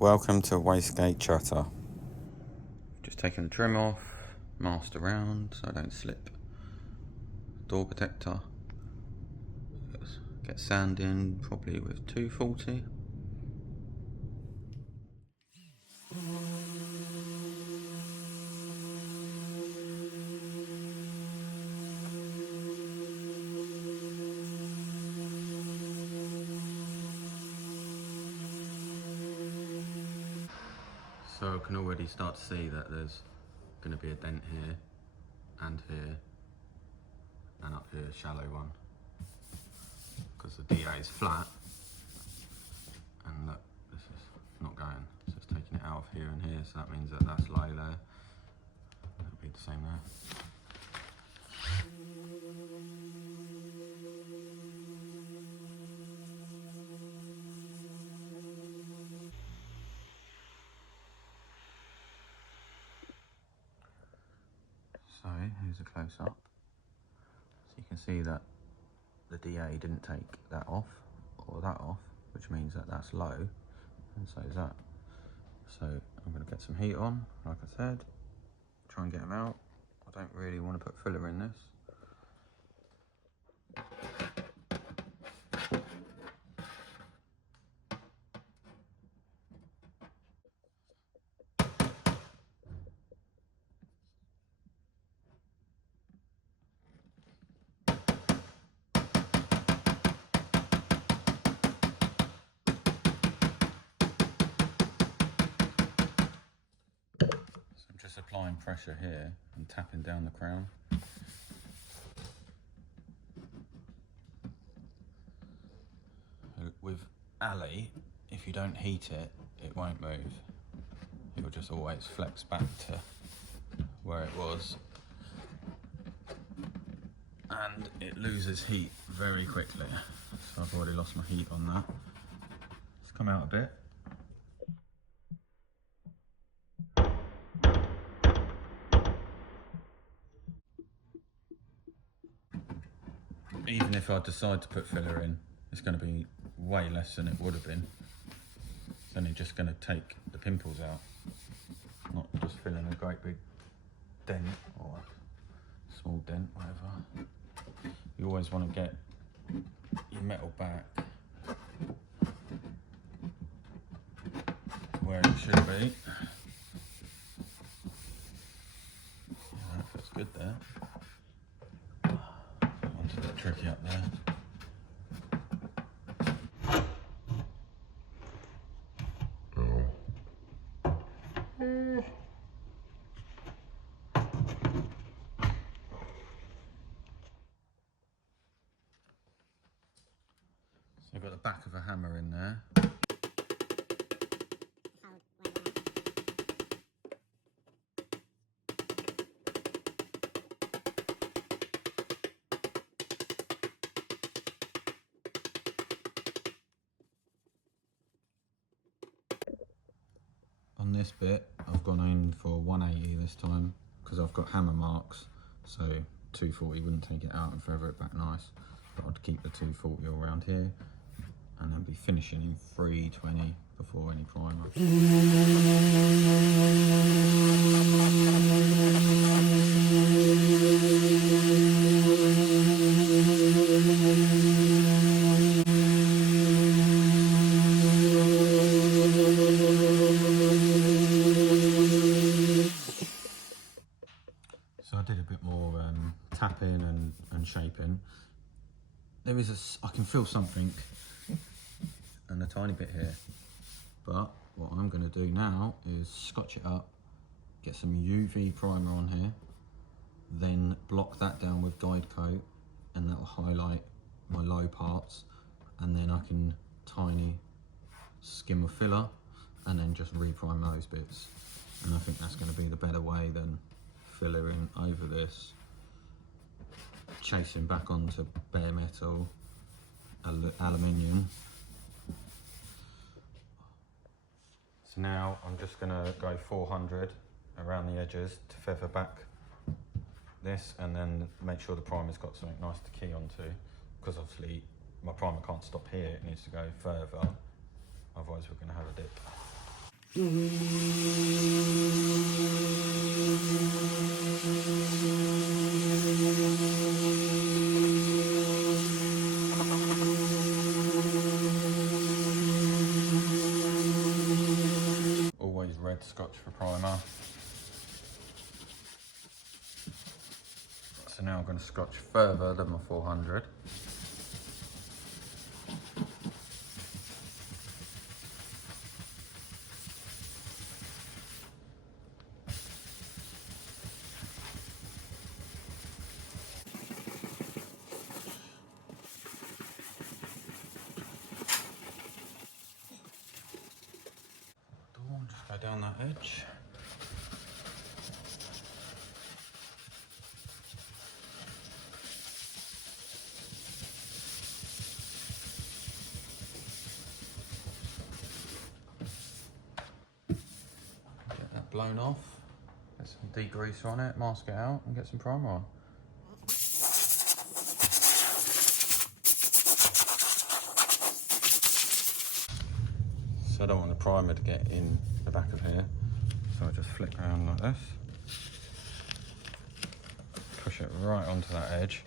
Welcome to Wastegate Chatter. Just taking the trim off, masked around so I don't slip. Door protector. Get sand in probably with 240. So I can already start to see that there's going to be a dent here and up here, a shallow one, because the DA is flat, and look, this is not going, so it's taking it out of here and here, so that means that that's low there. It'll be the same there. So here's a close up. So you can see that the DA didn't take that off or that off, which means that that's low, and so is that. So I'm going to get some heat on, like I said, try and get them out. I don't really want to put filler in this. Just applying pressure here and tapping down the crown. With Ali, if you don't heat it, it won't move. It will just always flex back to where it was. And it loses heat very quickly. So I've already lost my heat on that. It's come out a bit. Even if I decide to put filler in, it's going to be way less than it would have been. It's only just going to take the pimples out, not just filling a great big dent or a small dent, whatever. You always want to get your metal back where it should be. Yeah, that feels good there. One's a bit tricky up there. So I've got the back of a hammer in there. On this bit, I've gone in for 180 this time because I've got hammer marks, so 240 wouldn't take it out and feather it back nice. But I'd keep the 240 all around here and then be finishing in 320 before any primer. So I did a bit more tapping and shaping. There is I can feel something and a tiny bit here, but what I'm going to do now is scotch it up, get some UV primer on here, then block that down with guide coat, and that will highlight my low parts, and then I can tiny skim of filler and then just reprime those bits. And I think that's going to be the better way than fillering over this, chasing back onto bare metal, aluminium. So now I'm just going to go 400 around the edges to feather back this, and then make sure the primer's got something nice to key onto, because obviously my primer can't stop here, it needs to go further, otherwise we're going to have a dip. Always red Scotch for primer. So now I'm going to scotch further than my 400. Just go down that edge. Get that blown off. Get some degreaser on it, mask it out, and get some primer on. So I don't want the primer to get in the back of here, so I just flick around like this, push it right onto that edge.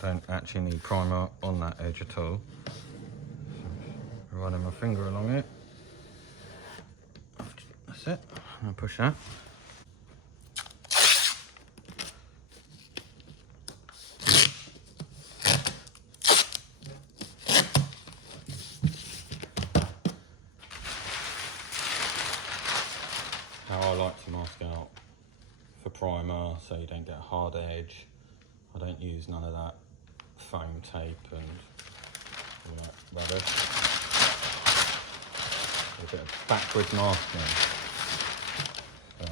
Don't actually need primer on that edge at all. So running my finger along it. That's it. I'm gonna push that. How I like to mask out for primer so you don't get a hard edge. I don't use none of that foam tape and all that rubbish. A bit of backwards masking. So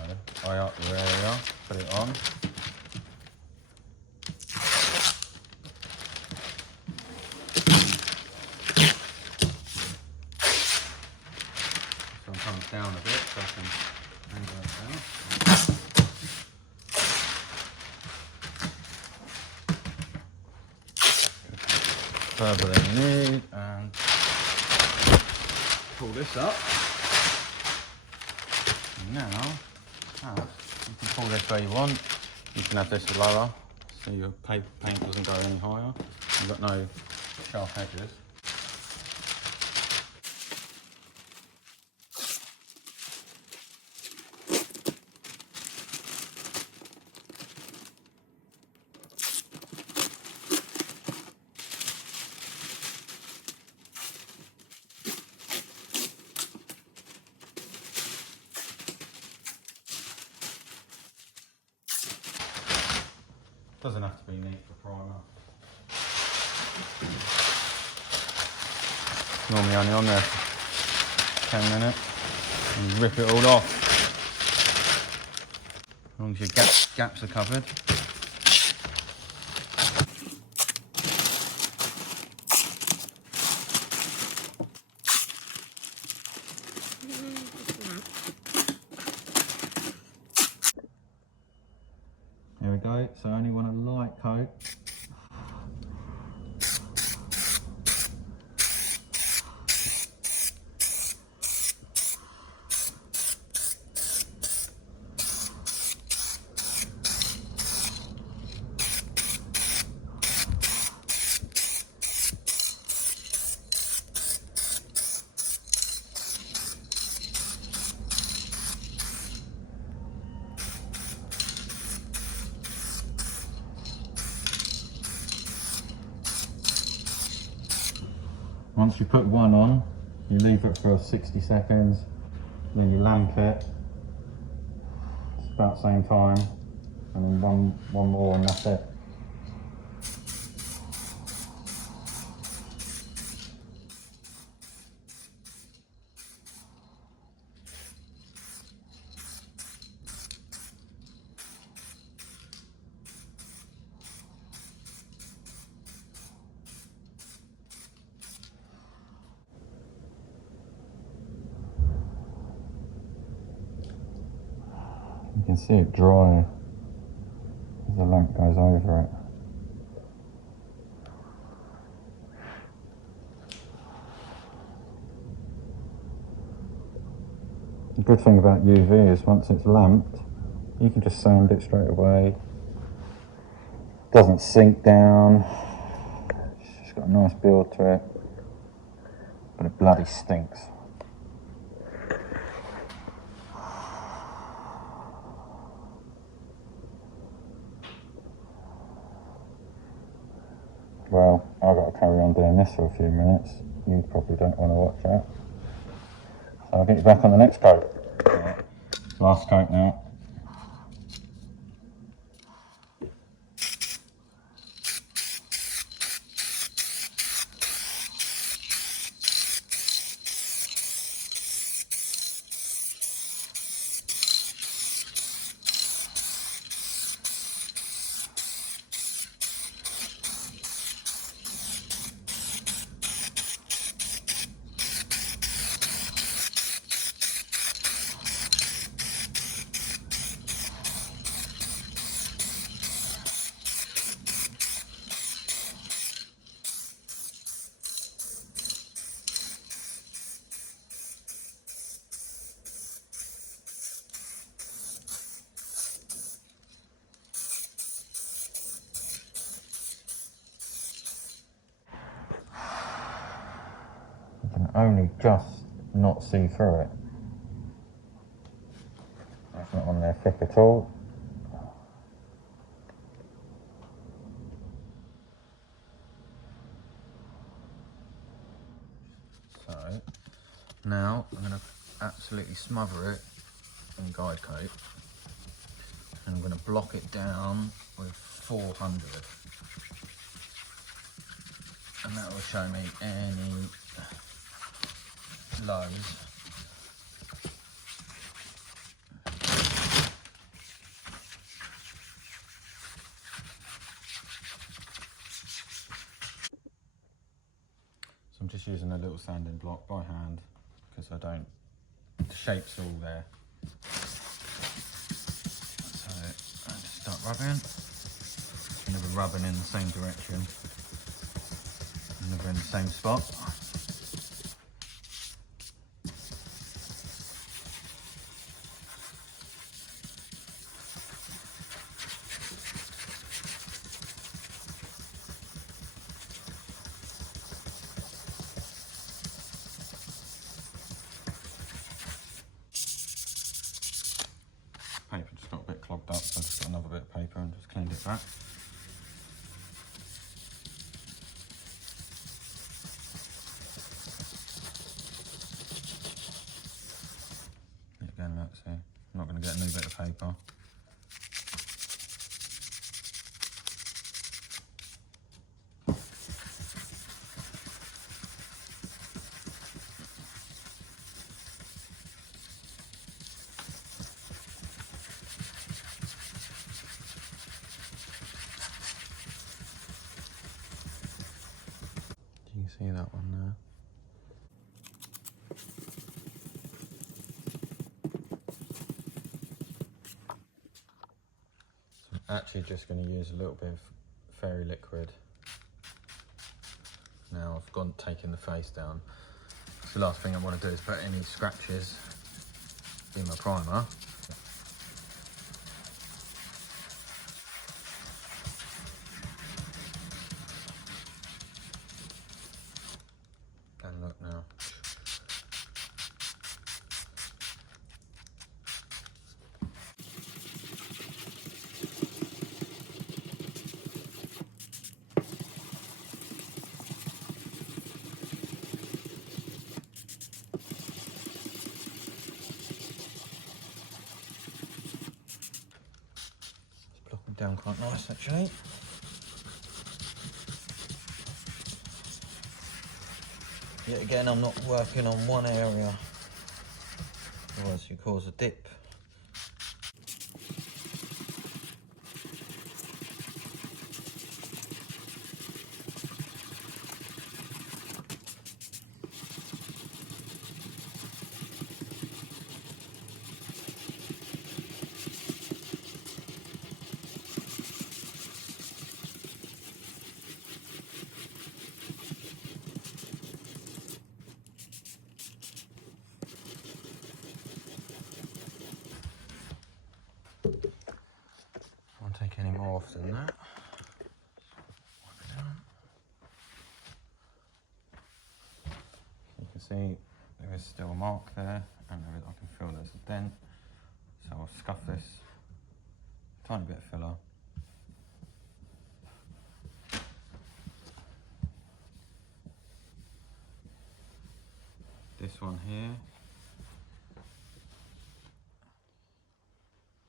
eye up your area, put it on. Sometimes down a bit so I can angle it down. Further than you need, and pull this up. And now, you can pull this where you want. You can have this lower, so your paint doesn't go any higher. You've got no sharp edges. Doesn't have to be neat for primer. Normally only on there for 10 minutes. And you rip it all off. As long as your gaps are covered. There we go, so I only want a light coat. Once you put one on, you leave it for 60 seconds, then you lamp it. It's about the same time, and then one more and that's it. You can see it dry as the lamp goes over it. The good thing about UV is once it's lamped, you can just sand it straight away. Doesn't sink down. It's just got a nice build to it, but it bloody stinks. Well, I've got to carry on doing this for a few minutes. You probably don't want to watch that. So I'll get you back on the next coat. Right. Last coat now. You can only just not see through it. It's not on there thick at all. So now I'm going to absolutely smother it in guide coat, and I'm going to block it down with 400, and that will show me any lows. So I'm just using a little sanding block by hand because the shape's all there. So I just start rubbing, never rubbing in the same direction, never in the same spot. Paper just got a bit clogged up, so I just got another bit of paper and just cleaned it back. Again, look, see, I'm not going to get a new bit of paper. Do you see that one there? So I'm actually just going to use a little bit of fairy liquid. Now I've taken the face down. So the last thing I want to do is put any scratches in my primer. And look now. It's blocking down quite nice actually. Yet again, I'm not working on one area, otherwise you cause a dip. than that. Wipe it down. You can see there is still a mark there, and I can feel there's a dent. So I'll scuff this, tiny bit of filler. This one here.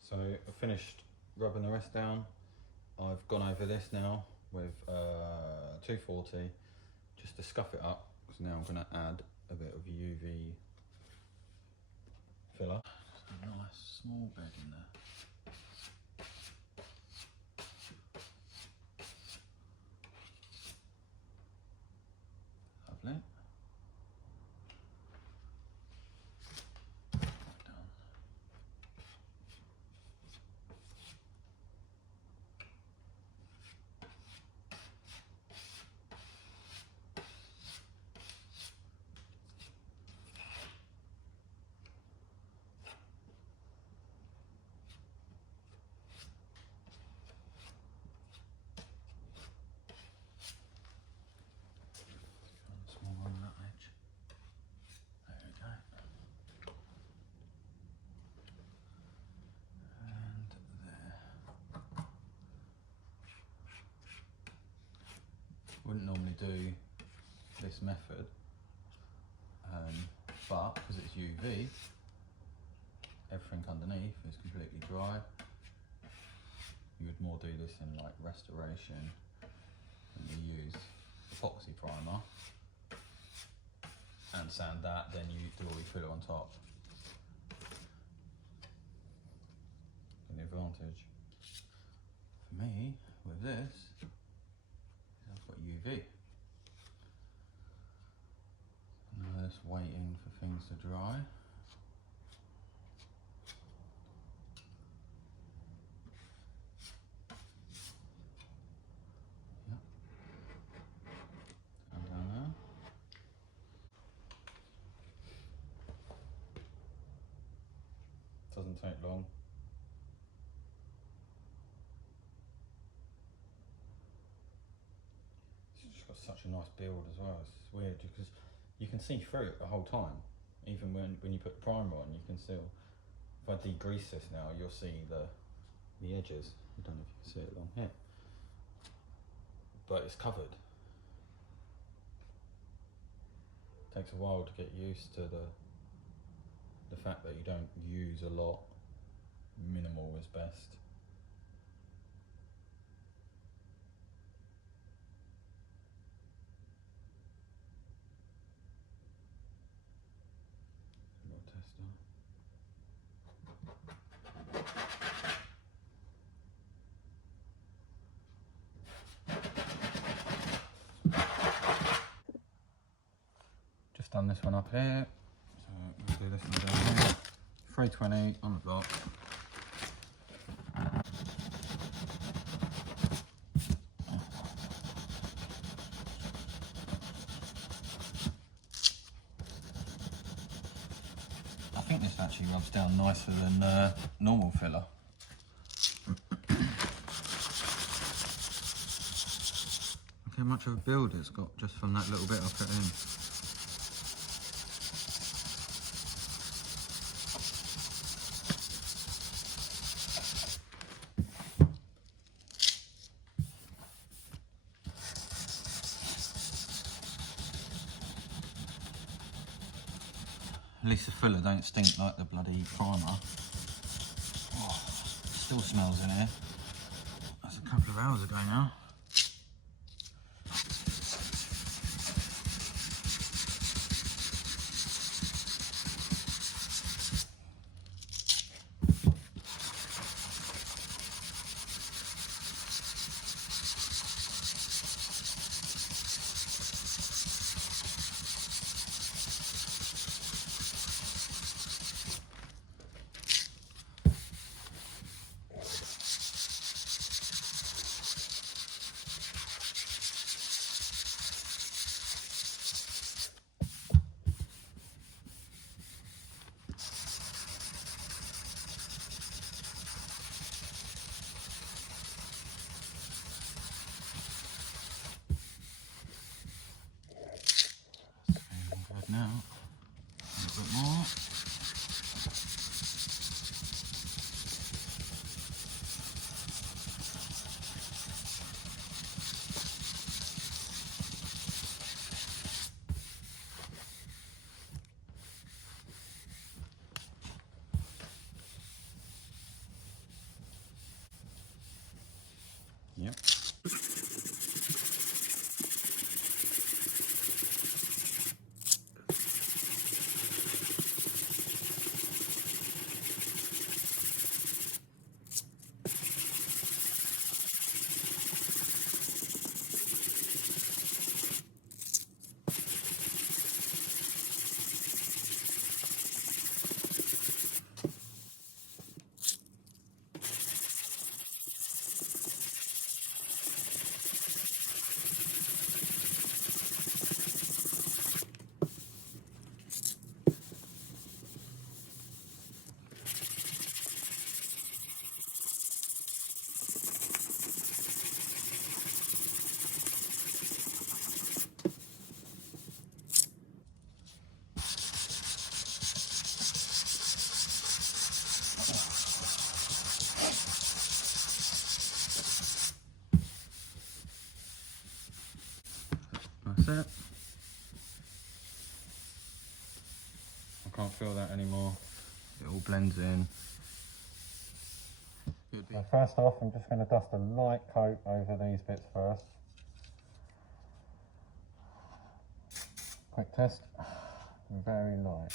So I finished rubbing the rest down. I've gone over this now with 240 just to scuff it up, because now I'm going to add a bit of UV filler. Just a nice small bed in there. Lovely. Small one on that edge. There we go. And there. Wouldn't normally do this method, but because it's UV, everything underneath is completely dry. You would more do this in like restoration, and you use epoxy primer and sand that, then you do all your filler on top. And the advantage for me with this is I've got UV. Now just waiting for things to dry. Yep. And down there. Doesn't take long. It's just got such a nice build as well. It's weird because you can see through it the whole time. Even when you put the primer on, you can still, if I degrease this now, you'll see the edges. I don't know if you can see it along here. But it's covered. Takes a while to get used to the fact that you don't use a lot. Minimal is best. Just done this one up here, so we'll do this one down here. 320 on the block. I think this actually rubs down nicer than normal filler. Look how much of a build it's got just from that little bit I put in. At least the filler don't stink like the bloody primer. Oh, still smells in here. That's a couple of hours ago now. Now, a little bit more. Yep. That's it. I can't feel that anymore. It all blends in. So first off, I'm just going to dust a light coat over these bits first. Quick test. Very light.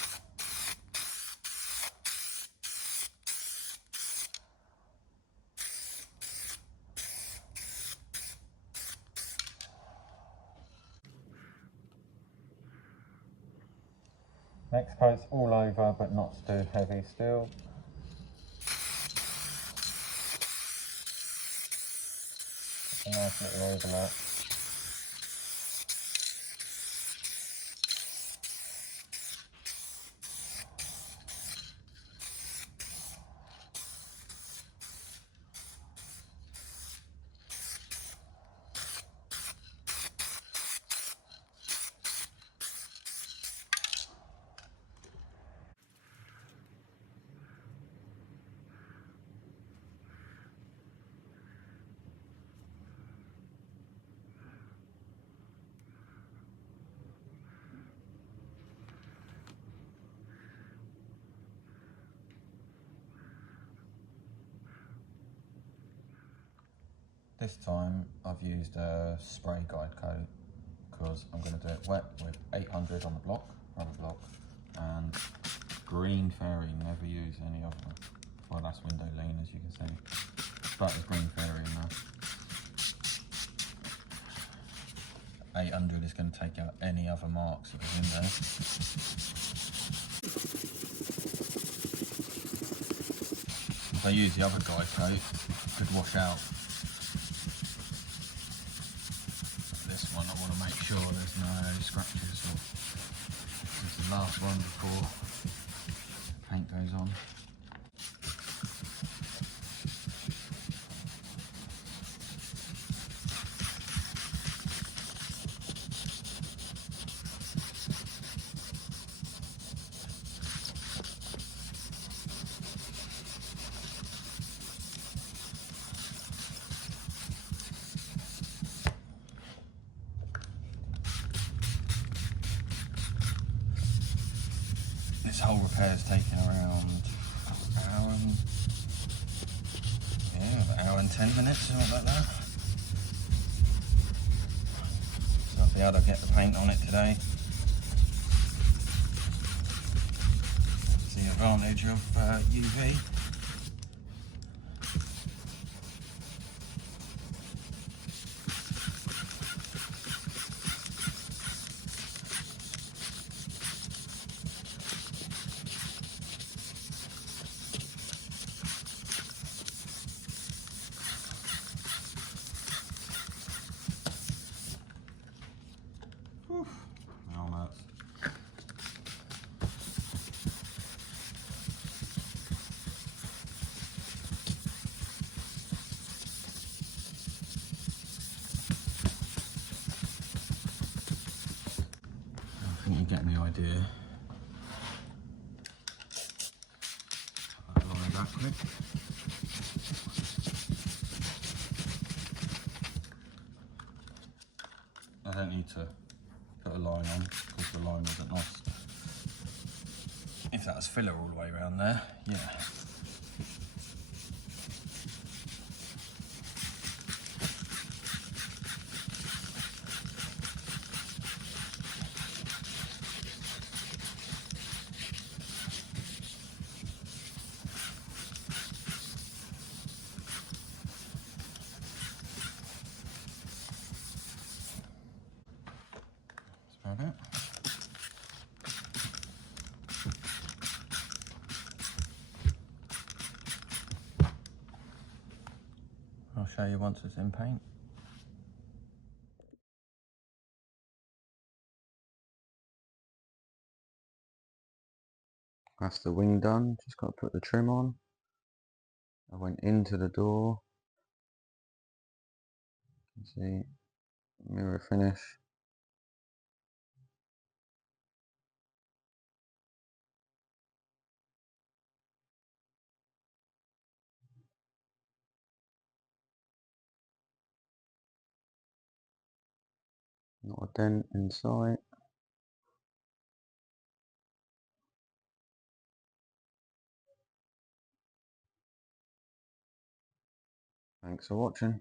Next coat's all over, but not too heavy still. A nice little overlap. This time I've used a spray guide coat because I'm going to do it wet with 800 on the block, rubber block, and green fairy. Never use any other. Well, that's window lean, as you can see, but there's green fairy in there. 800 is going to take out any other marks that are in there. If I use the other guide coat, it could wash out. This one I want to make sure there's no scratches, or this is the last one before paint goes on. This whole repair's taken around an hour and 10 minutes, something like that. So I'll be able to get the paint on it today. That's the advantage of UV. get the idea. Cut that line back quick. I don't need to put a line on because the line wasn't lost. If that was filler all the way around there, yeah. That's about it. I'll show you once it's in paint. That's the wing done, just got to put the trim on. I went into the door. You can see, mirror finish. Not a dent in sight. Thanks for watching.